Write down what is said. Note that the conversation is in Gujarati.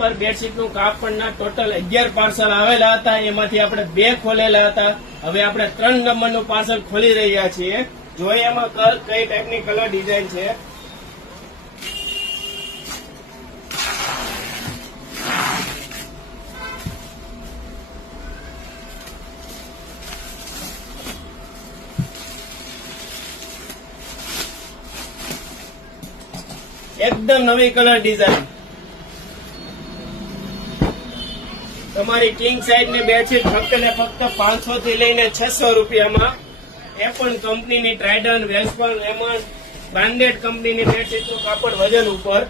પર બેડશીટનું કાપડના ટોટલ 11 પાર્સલ આવેલા હતા, એમાંથી આપણે 2 ખોલેલા હતા. હવે આપણે 3 નંબરનું પાર્સલ ખોલી રહ્યા છીએ. જોઈએ એમાં કઈ ટાઈપની કલર ડિઝાઇન છે. એકદમ નવી કલર ડિઝાઇન. તમારી કિંગ સાઇઝ ની બેડશીટ ફક્ત ને ફક્ત 500 થી લઈને 600 રૂપિયામાં. એ પણ કંપનીની ટ્રાઇડન, વેલ્સપન, લેમન બ્રાન્ડેડ કંપનીની બેડશીટનું કાપડ વજન ઉપર.